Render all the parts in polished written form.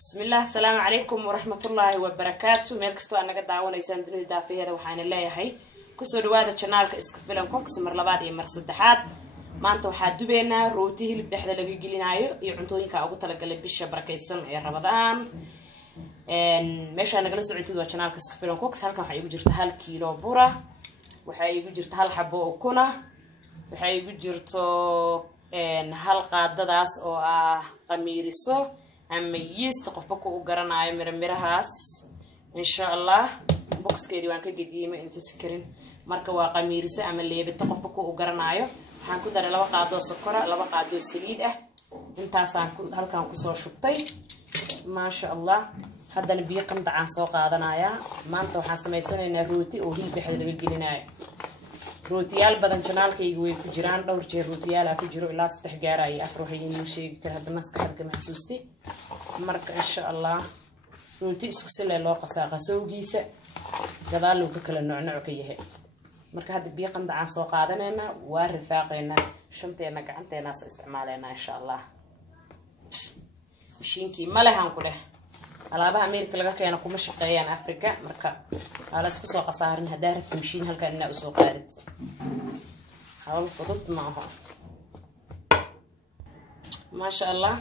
بسم الله السلام عليكم ورحمة الله وبركاته. مeel kasto aan naga daawanaysaan dunida daafeeda waxaan leeyahay ku soo dhawaada channelka iska filan Cox mar labaad iyo mar saddexaad. maanta waxaa dubeynaa rooti hilib dhexda laga gelinayo iyo cuntooyinka ugu talagalay bisha barakeysan ee Ramadaan. meesha nagala socotid waa channelka iska filan Cox. halkan waxa igu jirta 1 kiilo bura, waxa igu jirta 1 xabo ukuna, waxa igu jirto hal qaadadaas oo ah qamiiriso أما يست قفبك وقرناي مرمرهاس إن شاء الله بوكس كيدي وانك قديمة أنت سكرين مركب وقميرسة أما اللي بتقفبك وقرنايو هنكون در لو قادو سكر لو قادو سليد أنت عسان هل كان كسر شبطي ما شاء الله هذا اللي بيقم عن سوق هذا نايا ما أنتوا حاسمين سنة روتي وهي بحد اللي بيجيناي روتيال بدن channel كيجوي كجيران دور جير روتيال أكجرو إلا استحجار أي أفروحيين شيء كهذا الناس كهذا محسوستي مرك إن شاء الله روتي إسكسل الله قصاقة سوقيسة جدال وكل النوع كيه مرك هذا بيقم عن سوق هذانا ورفاقنا شمتنا قعنتنا ناس استعمالنا إن شاء الله مشينكي ما لها نقوله على بها أمريكا لقاك أنا كم شقيان أفريقيا مركا على سوق قصارن هدار تمشين هل كأننا أسوق قارد حاول فضلت معها ما شاء الله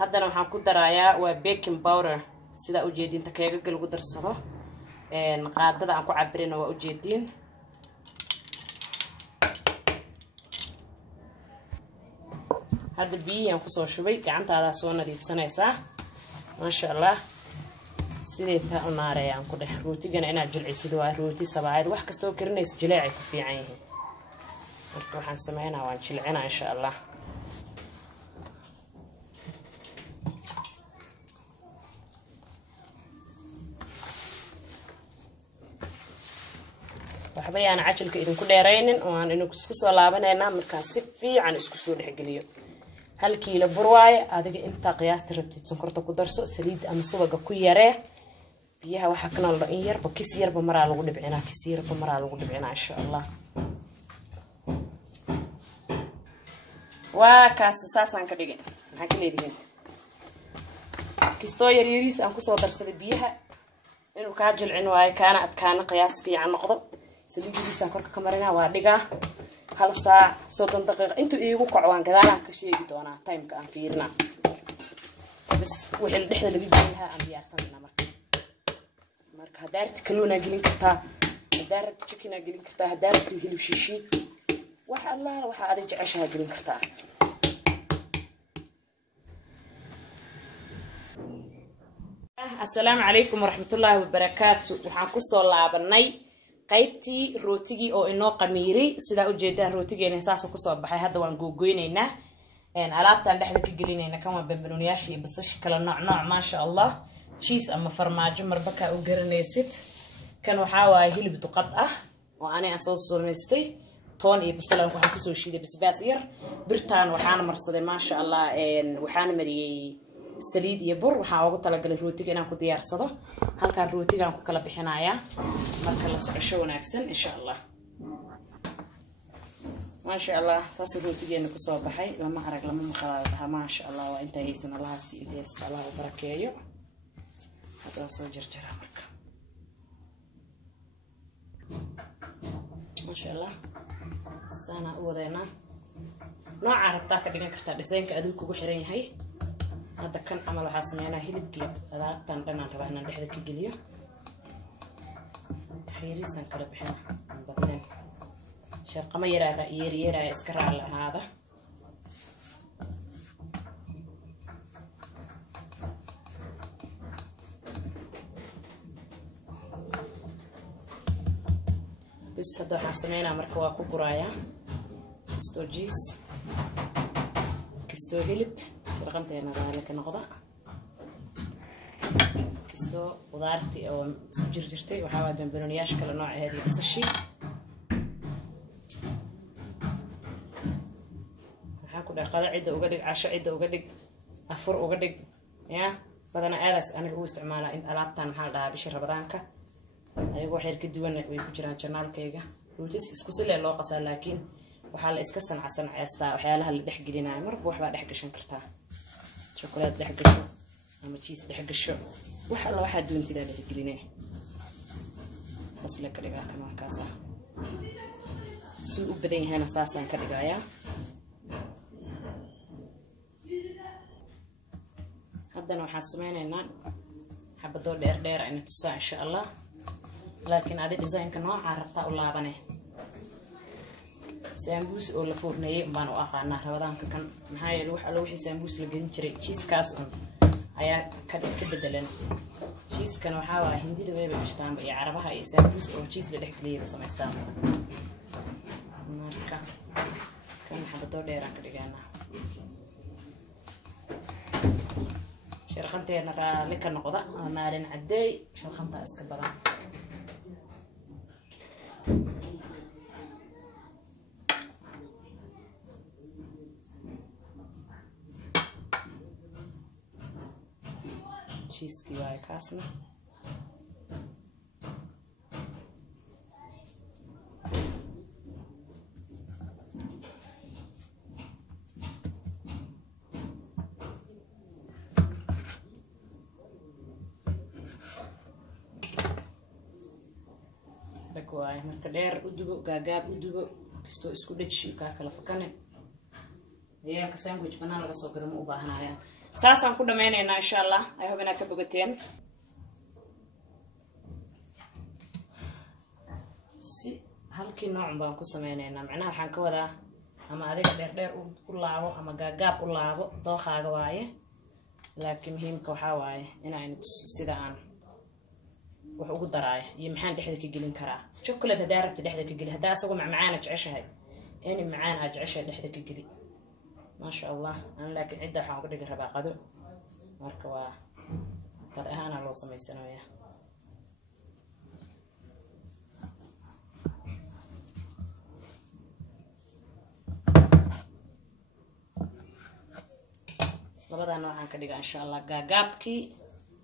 هذا أنا حنكون درايا وبيكنج باودر سيدا أوجيدين تكيجا قل قدر صبا نقاد هذا أنكو عبرين وأوجيدين هذا بي أنكو صور شوي كعنت على صونا دي في سنة ساعة ما شاء الله سيديتا وناري aan ku dhex rootigana inaad jilcisid waa rooti sabaayad wax kasto karinays jileecay ku fiican yahay marka waxaan sameeynaa waan jilcinaa insha Allah waxba yaan cajilka idinku dheeraynin oo aan inuu isku soo laabanayna marka si fiican isku soo dhexgeliyo 1 kiilo bur waaye adiga inta qiyaasta rabtid sonkorta ku darso saliid ama subaga ku yaree biyaha waxa kana la in yarba kis yarba maraa lagu dhibcinaa kis yarba maraa lagu dhibcinaa insha Allah waa kaas saasan ka dhigay maxaa ka leedahay kisto yar yariis aan ku soo darsaday biyaha inuu ka jilcin waaye kaana adkaana qiyaas fiican noqdo saliidiisa korka ka marinaa waa dhigaa hal saac 30 daqiiqo intuu iigu kacwaan gadaalaan ka sheegi doonaa time-ka aan fiirina bas wixii dhexda laga jilinaha aan diyaarsanayna marka hadaarti kalluuna gelin kartaa hadaarti chicken gelin kartaa hadaarti hilib shiishi waxa Allah waxa aad jeceshahay gelin kartaa السلام عليكم ورحمة الله وبركاته waxaan ku soo laabanay qaybtii rootigii oo inoo qamiiri sida u jeedaan rootigeena saas ku soo baxay hadda waan googoynaynaa alaabtaan dhexda ka gelinayna kan waa bambaanooniyaasha iyo basash kala nooc ma sha Allah cheese ama farmaajo marbaka u garanaysid kan waxa waa hilib duqad ah oo aan soo soomeystay toon iyo basal waxaan ku soo shiiday basbaas yar birtaan waxaan marsaday ma sha Allah waxaan mariyay saliid iyo bur waxa ugu talagalay rootiga inaan ku diyaarsado halkaan rootiga aan ku kala bixinayaa marka la socosho wanaagsan insha Allah ma sha Allah saas rootigeena ku soo baxay lama arag lama maqlaado ma sha Allah waa inta haysan Allah si inta Allah barakeeyo hada soo jarjara marka ma sha Allah sana uwadayna nooca rabtaa ka dhigan kartaa design-ka aduu kugu xiran yahay هذا كان عمل حاسمينا هيلب كيا هذا تندنا تبع إن نحن كجليا حيريسن كله بحنا بدنا شرق ما يرى يسكر على هذا بس هذا حاسمينا مركوا كوكرايا كستو جيس كستو هيلب رقمتين هذا لكن نقطة كستو وضارتي أو جرجرتي وحاول بنبنونياش كل نوع هذه بس الشيء هاكل قطع عدة وقدق عشاء عدة وقدق أفر وقدق يا بدنا ألس أنا هو استعماله إن ألعبتان هذا بشر رمضانك أيوة حير كدوان ويبجران شنال كيجا وتس إسكسل الله قصر لكن وحال إسكسن عسن عيستا وحيالها اللي دح جلينا مرب وحبا دح قشن كرتها شوكولات دح قشن ama cheese dhex gasho waxa la waxa doontidaa la gelinay bas la ka dhigaa kama kaas ah suu u badan yahay saasaan ka dhigayaa haddana waxaan sameynaynaa xabado dheer in tusaa insha Allah laakiin adi design-ka nooca rabtaa u laabane sambuus oo la foorneeyay baan u aqaanaa rabadaanka kan maxaa yeelay waxa la wixii sambuus la gelin jiray cheese-kaas ayaa ka bedelan cheese-kan waxa waa hindida way bashtaan iyo carabaha iyo sambuus oo cheese la dhex geliyay samaystaan marka kan xabado dheer aan ka dhigaynaa sharqanteena raali ka noqda maalin cadeey sharqanta iska badan cheese-ki waa kaasna واي marka dheer u dubo gaagaab u dubo kisto isku dhajiyo ka kala fakane yeelka sandwich banaan laga soo gado ma u baahanayaan saasaan ku dhameynayna insha Allah ay hubina ka bogateen si halkii nooc baan ku sameeynayna macnaha waxaan ka wadaa ama adiga dheer u laabo ama gaagaab u laabo dooqaaga waaye laakiin muhiimka waxa waaye inaan sida aan wax ugu daraay iyo maxaan dhexda ka gelin karaa chocolate hadaa rabta dhexda ka geli hadaa asagoo macmacaan jeceshahay in macaan aad jeceshahay dhexda ka geli ma sha Allah aan laakiin cidda waxaan uga dhigi rabaa qado marka waa dad ahaan loo sameysanayaa labadaan waxaan ka dhigaa insha Allah gaagaabkii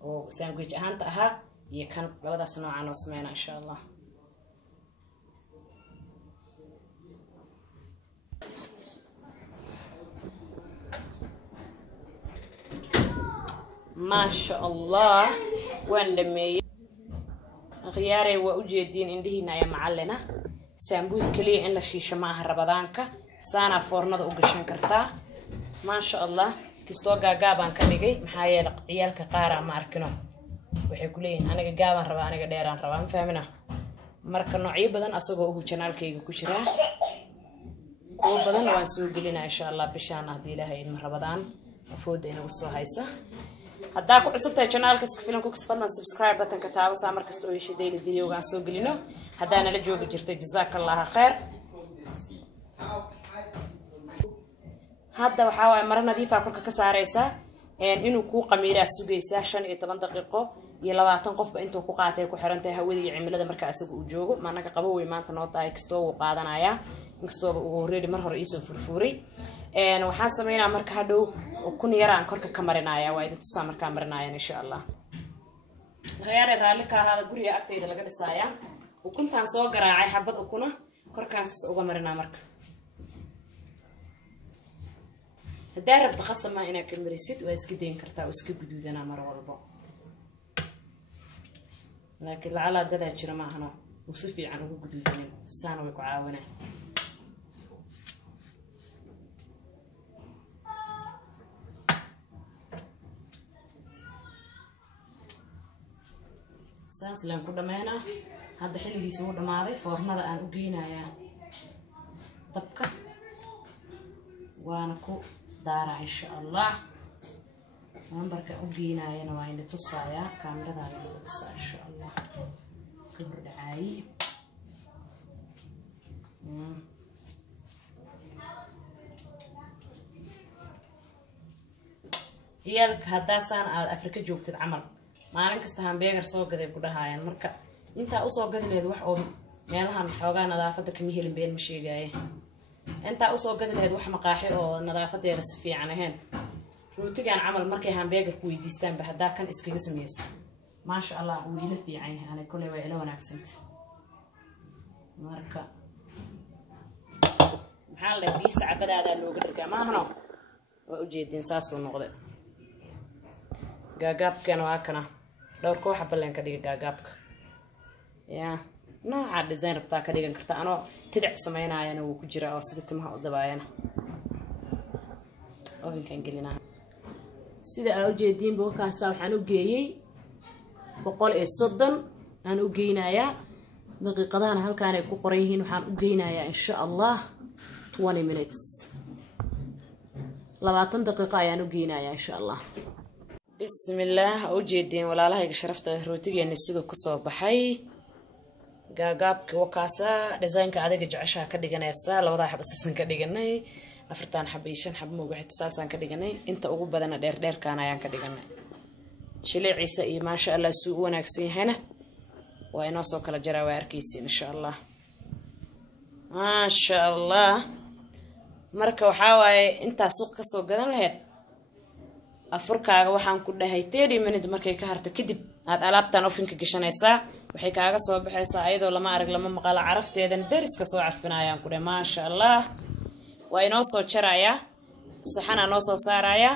oo sandwich ahaanta ahaa iyo kan labadaas noocan oo sameeyna insha Allah ma sha Allah waan dhameeyay khiyaarey waa u jeedin indhihiina ay macallina sambuus kaliya in la shiisho ma aha rabadaanka saana foornada u gashan kartaa ma sha Allah kistoo gaagaaban ka dhigay maxaa yeelay ciyaalka qaar ma arkino waxay ku leeyihiin aniga gaaban rabaa aniga dheeraan rabaa ma fahmina marka noocyo badan asagoo ugu channelkayga ku jira kuwa badan waan soo gelinaa insha Allah bishaan hadii Ilaahay idin rabadaan fooda inagu soo haysa haddaa ku cusubtahay channelka filimku fadlan subscribe button ka taabo saa markasta oo yeeshay daily video gaan soo gelino haddaana la joogi jirtay jazaakallahu khair hadda waxa waay mar nadiif ah korka ka saaraysa inuu ku qamiiraa sugaysa 15 daqiiqo iyo 20 qofba intuu ku qaatay ku xirantahay hawada iyo cimilada marka asagu uu joogo maanaga qabo way maanta noo tahay kastoo uu qaadanaya kastoo uu already mar hore isoo furfuray waxaan sameeynaa marka hadhow kun yaraan korka ka marinaya waa idin tusaa marka marinaya insha Allah khiyaare raali ka ahaada guriga agtayda laga dhisaaya ukuntaan soo garaacay xabad ukuna korkaas uga marinaa marka hadaa rabto qasama inaad ka marisid waa iska deyn kartaa oo iska guduudana mar walba laakiin lacala dada jira ma ahna oo si fiican ugu guduudanin saan way ku caawinaa saas laan ku dhameena hadda xilligiisa uu dhamaaday foornada aan u geynayaa dabka waana ku daara insha Allah nambarka u geenayna waa inta tusaya kaamirada la tusaa insha Allah ka hor dhacay ciyaalka haddaasaan aad Afrika joogtid camal maalin kasta hamburger soo gaday ku dhahaayaan marka inta u soo gadileed wax oo meelahan xoogaa nadaafada kama helin been ma sheegaaye inta u soo gadileed wax maqaaxi oo nadaafadeeda si fiican ahayn rootigan camal markay hamburger ku weydiistaan ba hadaa kan iskaga sameeyay ma sha Allah uu ila fiican yahay ana kulay way ila wanaagsan marka maxaa la diis cabadaada looga dhigaa ma ahno waa u jeedin saas oo noqday gaagaabkana waa kana dhowr koox balan ka dhiga gaagaabka ya nooca design rabtaa ka dhigan kartaa anoo tidc sameynayana wuu ku jiraa oo sida timaha u dabaayana ovenkan gelinaa sida aad u jeediin bookaasa waxaan u geeyay 130 aan u geynayaa daqiiqadahan halkaan ay ku qoran yihiin waxaan u geynayaa insha Allah 20 minutes 20 daqiiqo ayaan u geynayaa insha Allah bismillah u jeediin walaalahayga sharafta rootigeena sidoo ku soo baxay gaagaabka wakaasa design-ka adiga jeceshaha ka dhiganaysa labada xab asasan ka dhiganay afartan xab iyo shan xab mooga xisaasan ka dhiganay inta ugu badan dheer kaan ayaan ka dhiganay shiliiciisa iyo ma sha Allah suu wanaagsan yahayna waa inoo soo kala jaraa waa arkaysiin insha Allah ma sha Allah marka waxa waaye inta suuq ka soo gadan lahayd afurkaaga waxaan ku dhahay 30 minutes markay ka harto kadib aad alaabtan ofinka gashanaysaa waxay kaaga soo baxaysaa ayadoo lama arag lama maqal carafteedan deriska soo carfinayaan ku dhahay ma sha Allah waa inoo soo jaraya saxana noo soo saaraya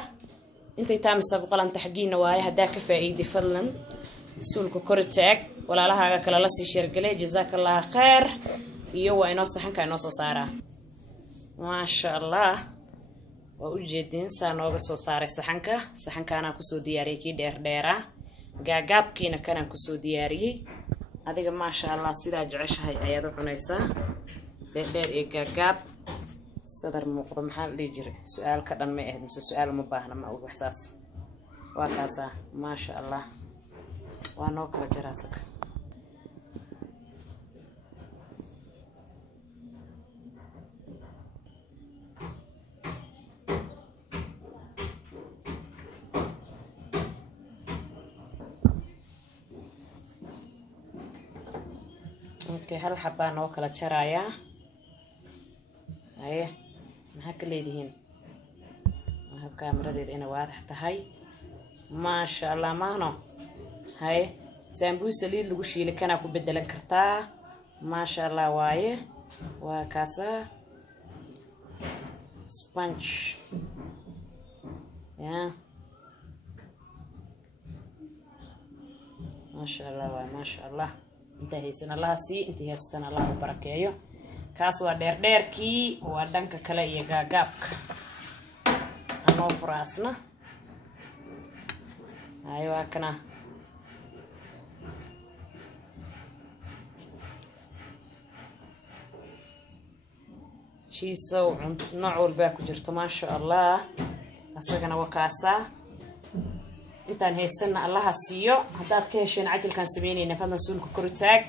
intay taam sabqalan taxgiina waaye hadaa ka faa'iidi fadlan suulka kortaag walaalahaaga kala la sii sheergalay jazaakallahu khair iyo waa inoo saxanka inoo soo saaraa ma sha Allah waa u jeedin saa nooga soo saaray saxankaana ku soo diyaariyay kii dheera gaagaabkiina kana ku soo diyaariyay adiga ma sha Allah sida jeceshahay ayaad u cunaysaa dheer ee gaagaab sadar muuqdo maxaa la jiray su'aal ka dhan ma ahayd mise su'aal ma baahna ma og waxsaas waa kaasa ma sha Allah waa noo kala jaraasaka okay hal xabaa noo kala jaraya haye maxaa ka leedihiin kaamiradeeda ina waadax tahay ma sha Allah maano haye sambusa liid lagu shiilay kana ku bedelan kartaa ma sha Allah waaye waa kaasa sponge ya ma sha Allah waa ma sha Allah inta haysan Allah si inta haystan Allah barakeeyo kaas waa dheerkii waa dhanka kale iyo gaagaabka anoo furaasna ayo kana shiiso nooc walba ku jirto ma sha Allah asagana waa kaasa intaan haysan Allah siiyo hadaad ka hesheen ajilkan sameynayna fadlan suulka kortaag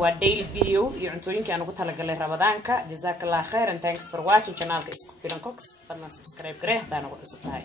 waa daily video iyo cuntooyinka aan ugu talagalay Ramadaanka jazakallahu khair and thanks for watching channelka isku filan cox fadlan subscribe garee hadaan ugu cusub tahay